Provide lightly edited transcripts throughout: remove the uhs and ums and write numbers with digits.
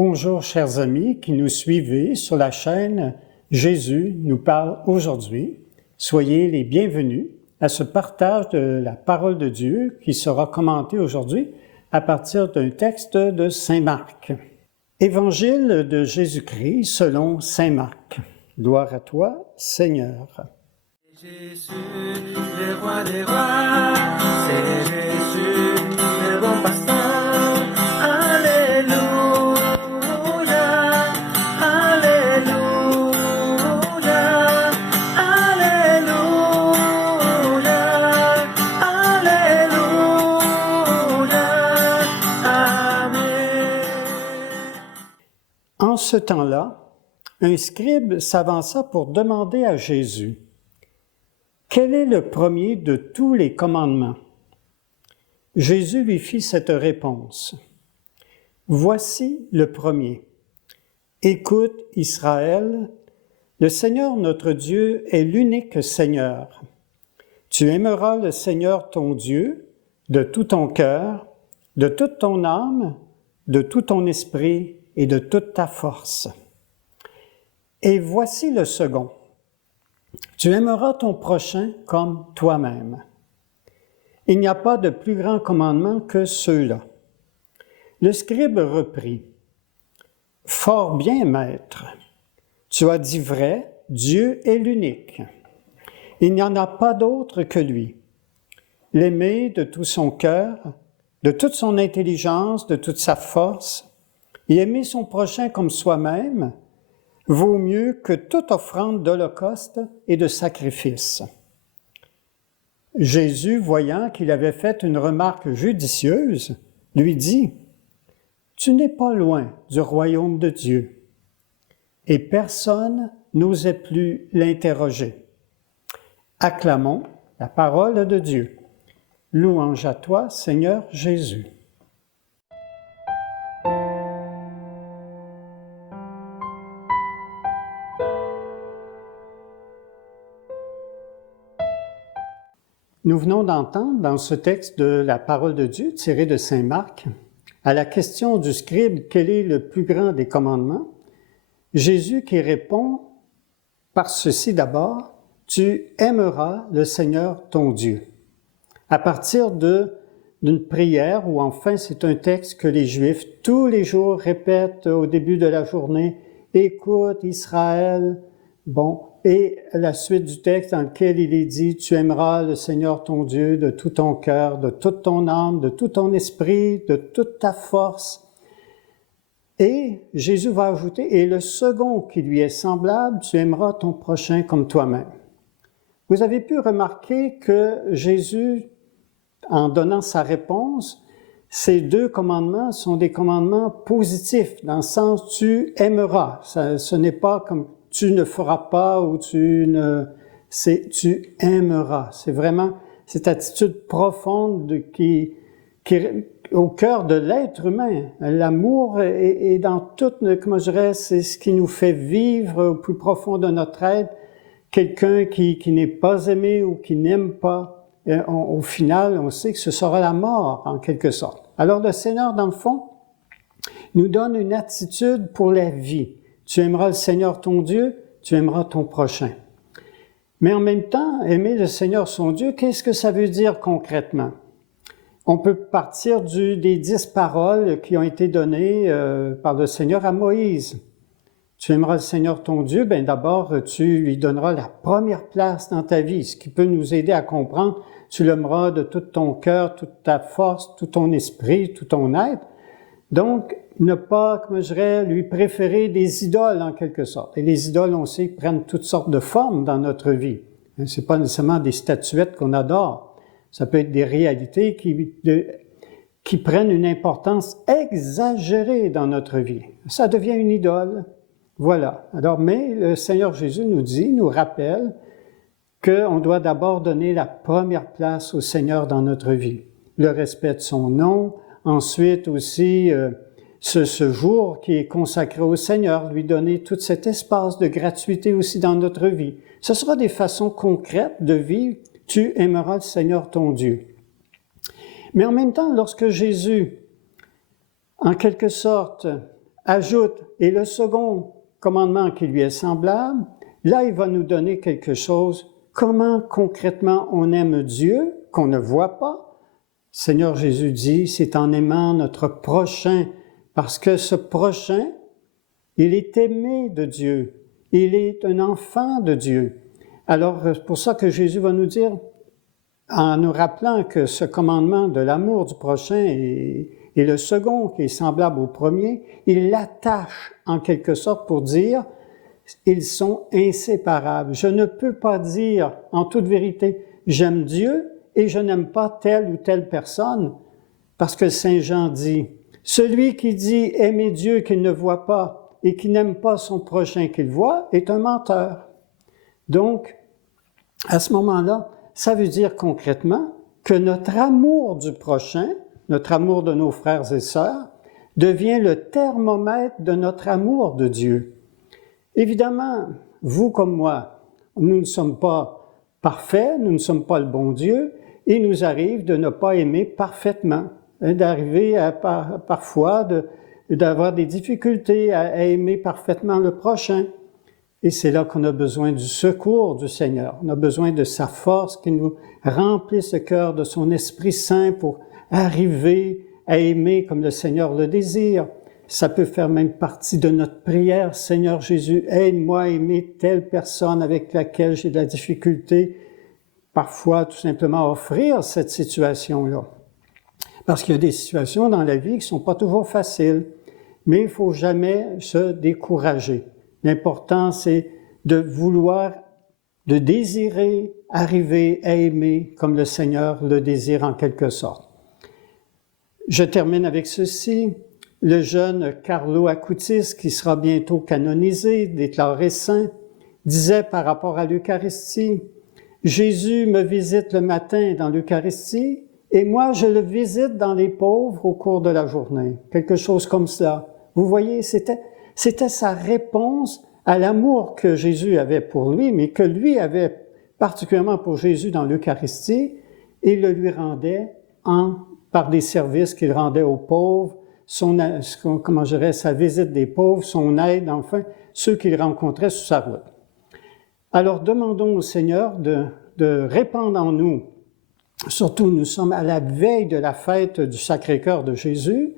Bonjour chers amis qui nous suivez sur la chaîne Jésus nous parle aujourd'hui. Soyez les bienvenus à ce partage de la parole de Dieu qui sera commenté aujourd'hui à partir d'un texte de Saint Marc. Évangile de Jésus-Christ selon Saint Marc. Gloire à toi, Seigneur. Jésus, le roi des rois, c'est Jésus, le bon pasteur. En ce temps-là, un scribe s'avança pour demander à Jésus, « Quel est le premier de tous les commandements? » Jésus lui fit cette réponse, « Voici le premier. Écoute, Israël, le Seigneur notre Dieu est l'unique Seigneur. Tu aimeras le Seigneur ton Dieu de tout ton cœur, de toute ton âme, de tout ton esprit et de toute ta force. Et voici le second. Tu aimeras ton prochain comme toi-même. Il n'y a pas de plus grand commandement que ceux-là. » Le scribe reprit, « Fort bien, maître. Tu as dit vrai, Dieu est l'unique. Il n'y en a pas d'autre que lui. L'aimer de tout son cœur, de toute son intelligence, de toute sa force, et aimer son prochain comme soi-même vaut mieux que toute offrande d'holocauste et de sacrifice. » Jésus, voyant qu'il avait fait une remarque judicieuse, lui dit, « Tu n'es pas loin du royaume de Dieu. » Et personne n'osait plus l'interroger. Acclamons la parole de Dieu. Louange à toi, Seigneur Jésus. Nous venons d'entendre dans ce texte de la parole de Dieu tiré de Saint Marc, à la question du scribe « Quel est le plus grand des commandements ?» Jésus qui répond par ceci d'abord, « Tu aimeras le Seigneur ton Dieu ». À partir d'une prière, ou enfin c'est un texte que les Juifs tous les jours répètent au début de la journée, « Écoute Israël », bon, et la suite du texte dans lequel il est dit « Tu aimeras le Seigneur ton Dieu de tout ton cœur, de toute ton âme, de tout ton esprit, de toute ta force. » Et Jésus va ajouter « Et le second qui lui est semblable, tu aimeras ton prochain comme toi-même. » Vous avez pu remarquer que Jésus, en donnant sa réponse, ces deux commandements sont des commandements positifs, dans le sens « tu aimeras ». Ce n'est pas comme « tu ne feras pas » ou « tu aimeras ». C'est vraiment cette attitude profonde qui au cœur de l'être humain. L'amour est dans tout, comment je dirais, c'est ce qui nous fait vivre au plus profond de notre être. Quelqu'un qui n'est pas aimé ou qui n'aime pas, au final, on sait que ce sera la mort, en quelque sorte. Alors le Seigneur, dans le fond, nous donne une attitude pour la vie. Tu aimeras le Seigneur ton Dieu, tu aimeras ton prochain. Mais en même temps, aimer le Seigneur son Dieu, qu'est-ce que ça veut dire concrètement? On peut partir des 10 paroles qui ont été données par le Seigneur à Moïse. Tu aimeras le Seigneur ton Dieu, bien d'abord, tu lui donneras la première place dans ta vie, ce qui peut nous aider à comprendre. Tu l'aimeras de tout ton cœur, toute ta force, tout ton esprit, tout ton être. Donc, ne pas, comme je dirais, lui préférer des idoles en quelque sorte. Et les idoles, on sait, prennent toutes sortes de formes dans notre vie. Ce n'est pas nécessairement des statuettes qu'on adore. Ça peut être des réalités qui prennent une importance exagérée dans notre vie. Ça devient une idole. Voilà. Alors, mais le Seigneur Jésus nous rappelle qu'on doit d'abord donner la première place au Seigneur dans notre vie. Le respect de son nom, ensuite aussi ce jour qui est consacré au Seigneur, lui donner tout cet espace de gratuité aussi dans notre vie. Ce sera des façons concrètes de vivre. Tu aimeras le Seigneur ton Dieu. Mais en même temps, lorsque Jésus, en quelque sorte, ajoute, et le second commandement qui lui est semblable, là, il va nous donner quelque chose. Comment concrètement on aime Dieu, qu'on ne voit pas? Seigneur Jésus dit, c'est en aimant notre prochain, parce que ce prochain, il est aimé de Dieu, il est un enfant de Dieu. Alors, c'est pour ça que Jésus va nous dire, en nous rappelant que ce commandement de l'amour du prochain est le second, qui est semblable au premier, il l'attache en quelque sorte pour dire, ils sont inséparables. Je ne peux pas dire en toute vérité, j'aime Dieu et je n'aime pas telle ou telle personne, parce que Saint Jean dit, celui qui dit aimer Dieu qu'il ne voit pas et qui n'aime pas son prochain qu'il voit est un menteur. Donc, à ce moment-là, ça veut dire concrètement que notre amour du prochain, notre amour de nos frères et sœurs, devient le thermomètre de notre amour de Dieu. Évidemment, vous comme moi, nous ne sommes pas parfaits, nous ne sommes pas le bon Dieu, et il nous arrive de ne pas aimer parfaitement, d'arriver parfois d'avoir des difficultés à aimer parfaitement le prochain. Et c'est là qu'on a besoin du secours du Seigneur. On a besoin de sa force qui nous remplisse le cœur de son Esprit Saint pour arriver à aimer comme le Seigneur le désire. Ça peut faire même partie de notre prière. Seigneur Jésus, aide-moi à aimer telle personne avec laquelle j'ai de la difficulté. Parfois, tout simplement offrir cette situation-là. Parce qu'il y a des situations dans la vie qui ne sont pas toujours faciles. Mais il ne faut jamais se décourager. L'important, c'est de vouloir, de désirer arriver à aimer comme le Seigneur le désire en quelque sorte. Je termine avec ceci. Le jeune Carlo Acutis, qui sera bientôt canonisé, déclaré saint, disait par rapport à l'Eucharistie, « Jésus me visite le matin dans l'Eucharistie et moi je le visite dans les pauvres au cours de la journée. » Quelque chose comme cela. Vous voyez, c'était sa réponse à l'amour que Jésus avait pour lui, mais que lui avait particulièrement pour Jésus dans l'Eucharistie, et le lui rendait par des services qu'il rendait aux pauvres, sa visite des pauvres, son aide, enfin, ceux qu'il rencontrait sur sa route. Alors, demandons au Seigneur de répandre en nous, surtout nous sommes à la veille de la fête du Sacré-Cœur de Jésus,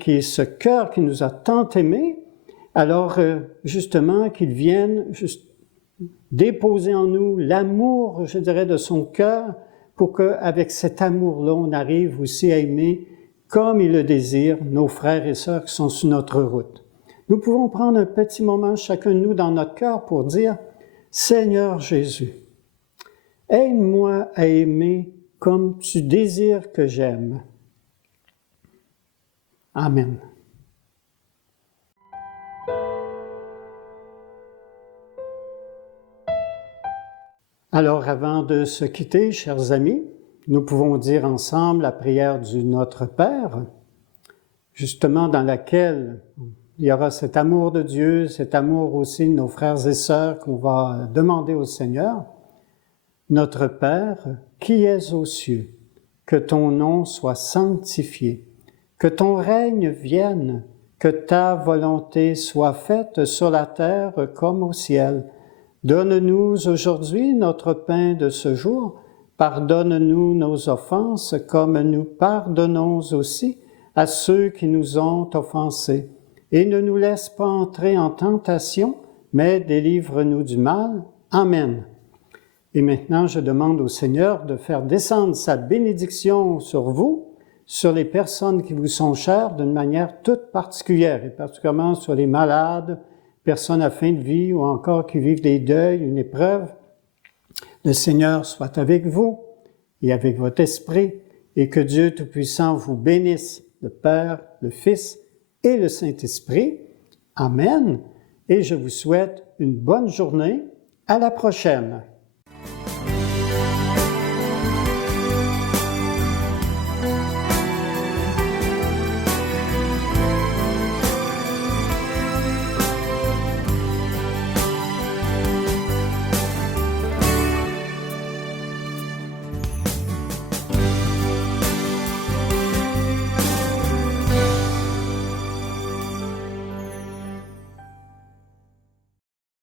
qui est ce cœur qui nous a tant aimés, alors justement qu'il vienne déposer en nous l'amour, je dirais, de son cœur, pour qu'avec cet amour-là, on arrive aussi à aimer comme il le désire, nos frères et sœurs qui sont sur notre route. Nous pouvons prendre un petit moment, chacun de nous, dans notre cœur pour dire « Seigneur Jésus, aide-moi à aimer comme tu désires que j'aime. » Amen. Alors, avant de se quitter, chers amis, nous pouvons dire ensemble la prière du Notre Père, justement dans laquelle il y aura cet amour de Dieu, cet amour aussi de nos frères et sœurs qu'on va demander au Seigneur. Notre Père, qui es aux cieux, que ton nom soit sanctifié, que ton règne vienne, que ta volonté soit faite sur la terre comme au ciel. Donne-nous aujourd'hui notre pain de ce jour. Pardonne-nous nos offenses comme nous pardonnons aussi à ceux qui nous ont offensés. Et ne nous laisse pas entrer en tentation, mais délivre-nous du mal. Amen. Et maintenant, je demande au Seigneur de faire descendre sa bénédiction sur vous, sur les personnes qui vous sont chères d'une manière toute particulière, et particulièrement sur les malades, personnes à fin de vie ou encore qui vivent des deuils, une épreuve. Le Seigneur soit avec vous et avec votre esprit, et que Dieu Tout-Puissant vous bénisse, le Père, le Fils et le Saint-Esprit. Amen. Et je vous souhaite une bonne journée. À la prochaine.